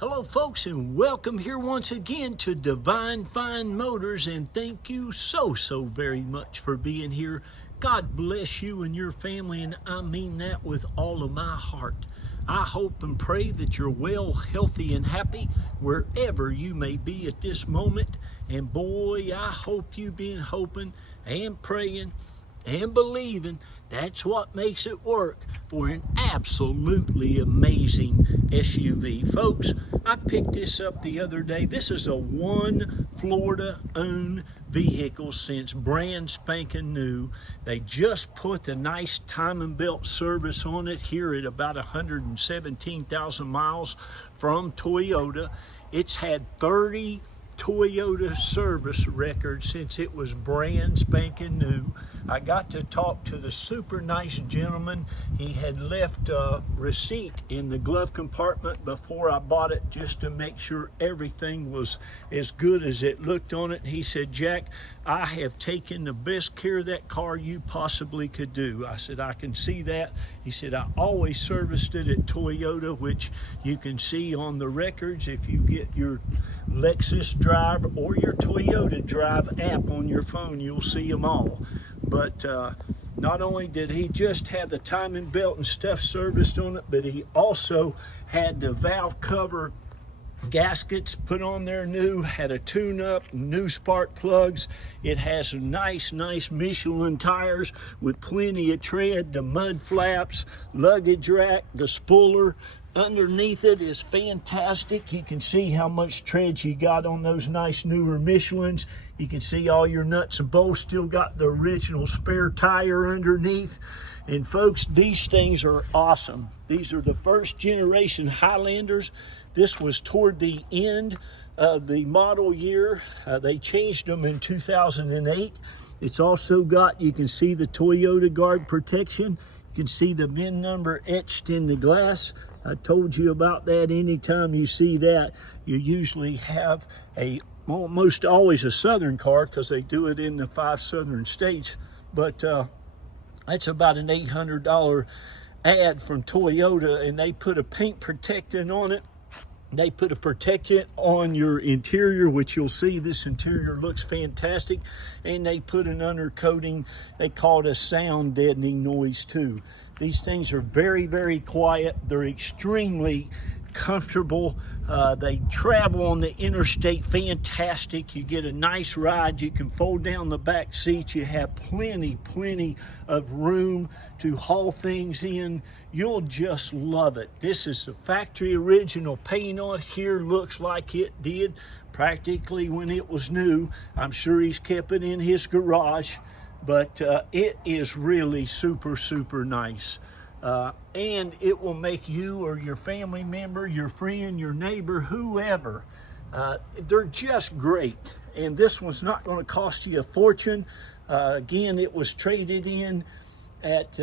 Hello folks, and welcome here once again to Divine Fine Motors, and thank you so very much for being here. God bless you and your family, and I mean that with all of my heart. I hope and pray that you're well, healthy, and happy wherever you may be at this moment. And boy, I hope you've been hoping and praying and believing. That's what makes it work for an absolutely amazing SUV. Folks, I picked this up the other day. This is a one Florida-owned vehicle since brand spanking new. They just put the nice timing belt service on it here at about 117,000 miles from Toyota. It's had 30 Toyota service record since it was brand spanking new. I got to talk to the super nice gentleman. He had left a receipt in the glove compartment before I bought it just to make sure everything was as good as it looked on it. He said, "Jack, I have taken the best care of that car you possibly could do." I said, "I can see that." He said, "I always serviced it at Toyota," which you can see on the records if you get your Lexus Drive or your Toyota Drive app on your phone. You'll see them all. But not only did he just have the timing belt and stuff serviced on it, but he also had the valve cover gaskets put on there new, had a tune-up, new spark plugs. It has nice Michelin tires with plenty of tread, the mud flaps, luggage rack, the spoiler underneath it is fantastic. You can see how much tread you got on those nice newer Michelins. You can see all your nuts and bolts, still got the original spare tire underneath. And folks, these things are awesome. These are the first generation Highlanders. This was toward the end of the model year. They changed them in 2008. It's also got, you can see the Toyota Guard protection. You can see the VIN number etched in the glass. I told you about that. Anytime you see that, you usually have almost always a Southern car, because they do it in the 5 southern states. But that's about an $800 ad from Toyota, and they put a paint protectant on it. They put a protectant on your interior, which you'll see this interior looks fantastic. And they put an undercoating, they call it a sound deadening noise too. These things are very quiet. They're extremely comfortable. They travel on the interstate fantastic. You get a nice ride. You can fold down the back seats. You have plenty of room to haul things in. You'll just love it. This is the factory original paint on it here. Looks like it did practically when it was new. I'm sure he's kept it in his garage, but it is really super nice. And it will make you or your family member, your friend, your neighbor, whoever, they're just great. And this one's not going to cost you a fortune. Again, it was traded in at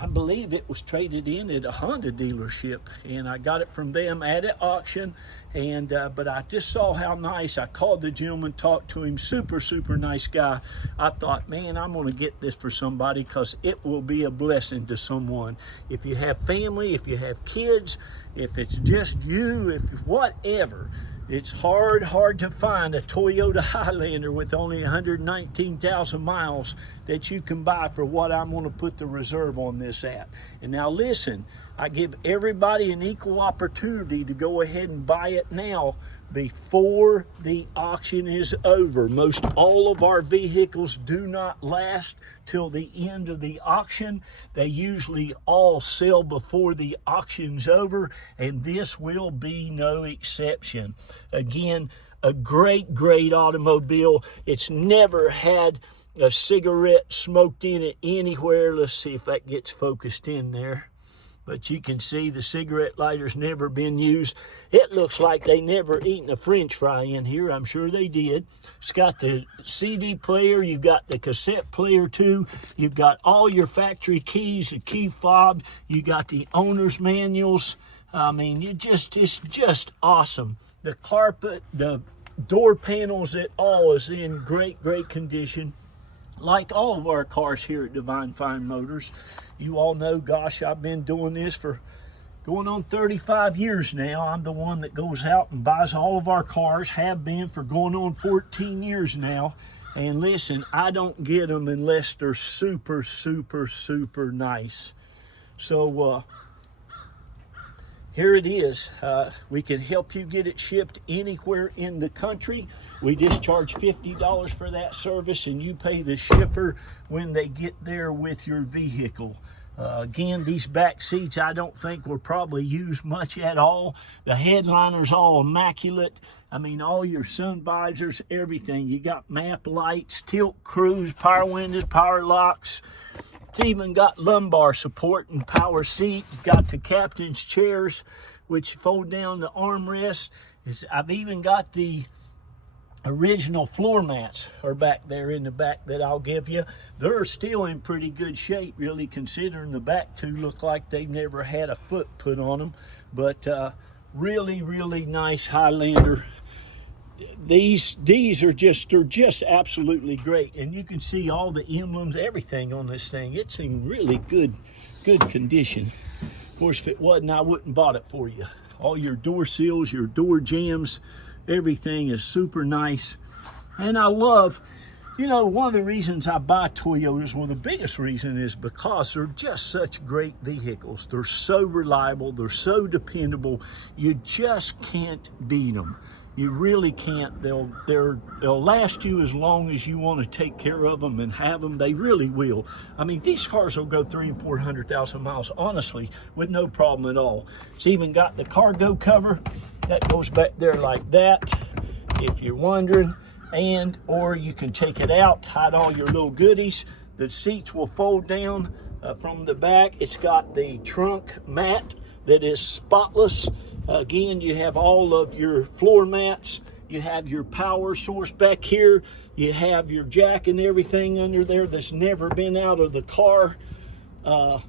I believe it was traded in at a Honda dealership, and I got it from them at an auction. And but I just saw how nice. I called the gentleman, talked to him, super nice guy. I thought, man, I'm going to get this for somebody, because it will be a blessing to someone. If you have family, if you have kids, if it's just you, if whatever. It's hard to find a Toyota Highlander with only 119,000 miles that you can buy for what I'm going to put the reserve on this at. And now listen, I give everybody an equal opportunity to go ahead and buy it now before the auction is over. Most all of our vehicles do not last till the end of the auction. They usually all sell before the auction's over, and this will be no exception. Again, a great automobile. It's never had a cigarette smoked in it anywhere. Let's see if that gets focused in there. But you can see the cigarette lighter's never been used. It looks like they never eaten a French fry in here. I'm sure they did. It's got the CD player. You've got the cassette player too. You've got all your factory keys, the key fob. You got the owner's manuals. I mean, it's just awesome. The carpet, the door panels, it all is in great condition. Like all of our cars here at Divine Fine Motors. You all know, gosh, I've been doing this for going on 35 years now. I'm the one that goes out and buys all of our cars, have been for going on 14 years now. And listen, I don't get them unless they're super, super, super nice. So here it is. We can help you get it shipped anywhere in the country. We just charge $50 for that service, and you pay the shipper when they get there with your vehicle. Again, these back seats I don't think were probably used much at all. The headliner's all immaculate. I mean, all your sun visors, everything. You got map lights, tilt cruise, power windows, power locks. It's even got lumbar support and power seat. You've got the captain's chairs, which fold down the armrest. I've even got the original floor mats are back there in the back that I'll give you. They're still in pretty good shape, really, considering the back two look like they've never had a foot put on them. But really, really nice Highlander. These are just, they're just absolutely great. And you can see all the emblems, everything on this thing. It's in really good condition. Of course, if it wasn't, I wouldn't bought it for you. All your door seals, your door jambs, everything is super nice. And I love, you know, one of the reasons I buy Toyotas, well, the biggest reason is because they're just such great vehicles. They're so reliable, they're so dependable. You just can't beat them. You really can't. They'll last you as long as you want to take care of them and have them. They really will. I mean, these cars will go 300,000 and 400,000 miles, honestly, with no problem at all. It's even got the cargo cover that goes back there like that, if you're wondering. And or you can take it out, hide all your little goodies. The seats will fold down from the back. It's got the trunk mat that is spotless. Again, you have all of your floor mats. You have your power source back here. You have your jack and everything under there that's never been out of the car. The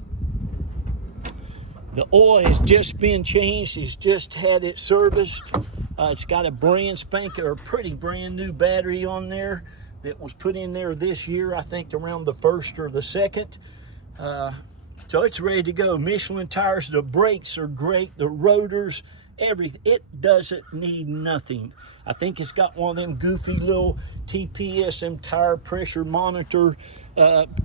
oil has just been changed. It's just had it serviced. It's got a brand spanking or pretty brand new battery on there that was put in there this year, I think around the 1st or the 2nd. So it's ready to go. Michelin tires, the brakes are great, the rotors, everything. It doesn't need nothing. I think it's got one of them goofy little TPS, them tire pressure monitor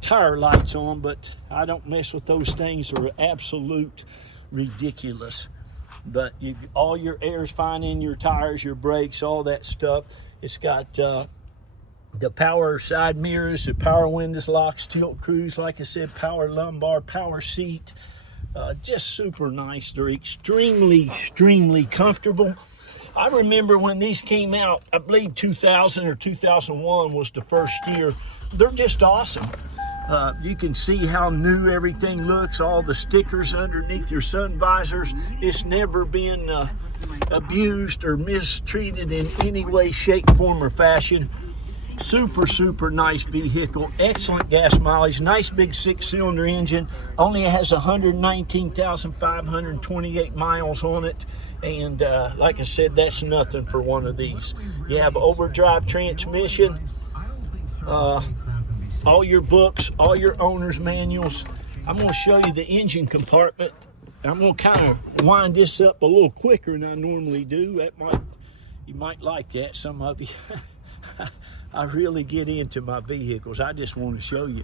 tire lights on, but I don't mess with those things. They're absolute ridiculous. But all your air's fine in your tires, your brakes, all that stuff. It's got the power side mirrors, the power windows, locks, tilt cruise, like I said, power lumbar, power seat. Just super nice. They're extremely comfortable. I remember when these came out, I believe 2000 or 2001 was the first year. They're just awesome. You can see how new everything looks, all the stickers underneath your sun visors. It's never been abused or mistreated in any way, shape, form, or fashion. Super nice vehicle, excellent gas mileage, nice big 6-cylinder engine. Only has 119,528 miles on it. And like I said, that's nothing for one of these. You have overdrive transmission, all your books, all your owner's manuals. I'm going to show you the engine compartment. I'm going to kind of wind this up a little quicker than I normally do. You might like that, some of you. I really get into my vehicles. I just want to show you.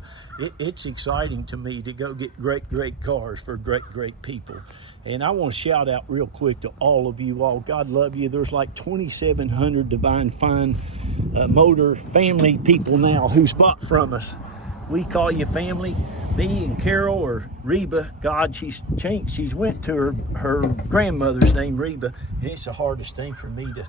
It's exciting to me to go get great cars for great people. And I want to shout out real quick to all of you all. God love you. There's like 2,700 Divine Fine Motor family people now who's bought from us. We call you family. Me and Carol, or Reba, God, she's went to her grandmother's name, Reba, and it's the hardest thing for me to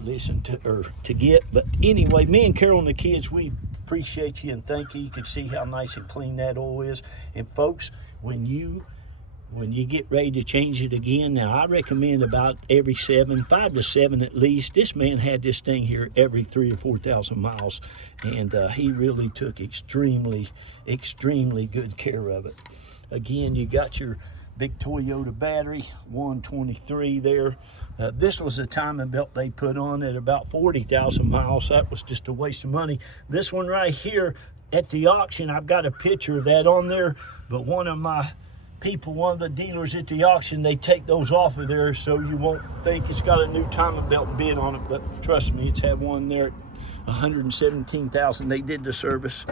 listen to or to get. But anyway, me and Carol and the kids, we appreciate you and thank you. You can see how nice and clean that oil is. And folks, when you get ready to change it again, now I recommend about every 5 to 7 at least. This man had this thing here every 3,000 or 4,000 miles, and he really took extremely good care of it. Again, you got your big Toyota battery, 123 there. This was a timing belt they put on at about 40,000 miles. That was just a waste of money. This one right here at the auction, I've got a picture of that on there, but one of my people, one of the dealers at the auction, they take those off of there so you won't think it's got a new timing belt bid on it. But trust me, it's had one there at 117,000. They did the service.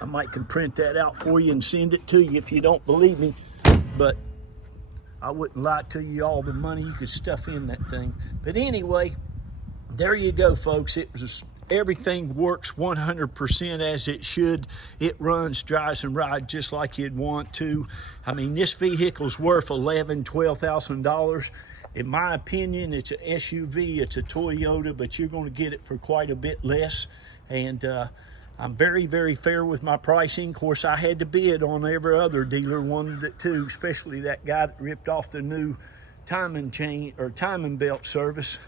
I might can print that out for you and send it to you if you don't believe me. But I wouldn't lie to you, all the money you could stuff in that thing. But anyway, there you go, folks. It was, everything works 100% as it should. It runs, drives, and rides just like you'd want to. I mean, this vehicle's worth $11,000, $12,000. In my opinion, it's an SUV, it's a Toyota, but you're going to get it for quite a bit less. And I'm very, very fair with my pricing. Of course, I had to bid on every other dealer, wanted it too, especially that guy that ripped off the new timing chain or timing belt service.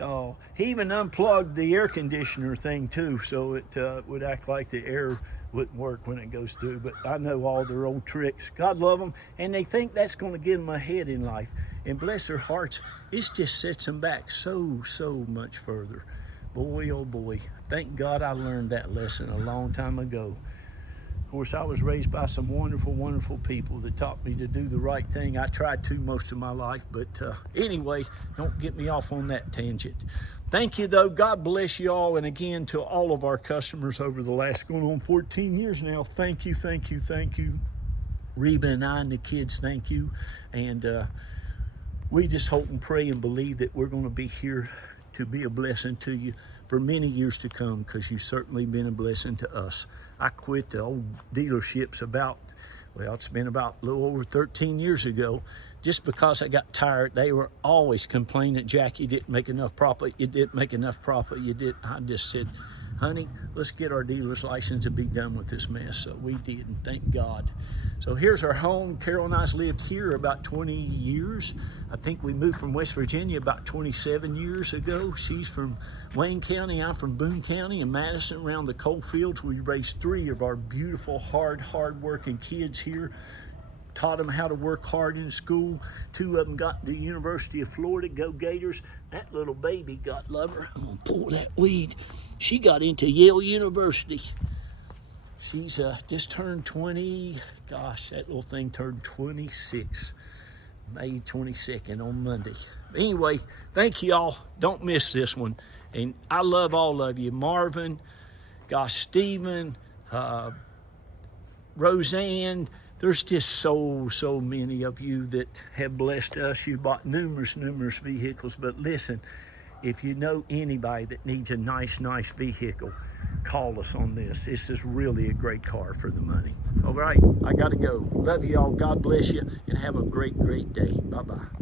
Oh, he even unplugged the air conditioner thing too, so it would act like the air wouldn't work when it goes through. But I know all their old tricks. God love them, and they think that's going to get them ahead in life. And bless their hearts, it just sets them back so, so much further. Boy, oh boy, thank God I learned that lesson a long time ago. Of course, I was raised by some wonderful, wonderful people that taught me to do the right thing. I tried to most of my life, but anyway, don't get me off on that tangent. Thank you, though. God bless you all. And again, to all of our customers over the last going on 14 years now, thank you, thank you, thank you. Reba and I and the kids, thank you. And we just hope and pray and believe that we're going to be here to be a blessing to you for many years to come, because you've certainly been a blessing to us. I quit the old dealerships about, well, it's been about a little over 13 years ago, just because I got tired. They were always complaining, Jack, you didn't make enough profit, you didn't make enough profit, you did. I just said, honey, let's get our dealer's license and be done with this mess. So we did, and thank God. So here's our home. Carol and I's lived here about 20 years. I think we moved from West Virginia about 27 years ago. She's from Wayne County, I'm from Boone County and Madison, around the coal fields. We raised 3 of our beautiful, hard-working kids here. Taught them how to work hard in school. 2 of them got to the University of Florida, go Gators. That little baby, God love her, I'm gonna pull that weed. She got into Yale University. She's just turned 20, gosh, that little thing turned 26, May 22nd on Monday. Anyway, thank you all. Don't miss this one. And I love all of you. Marvin, gosh, Stephen, Roseanne, there's just so many of you that have blessed us. You bought numerous vehicles. But listen, if you know anybody that needs a nice vehicle, call us on this. This is really a great car for the money. All right, I gotta go. Love you all. God bless you, and have a great day. Bye-bye.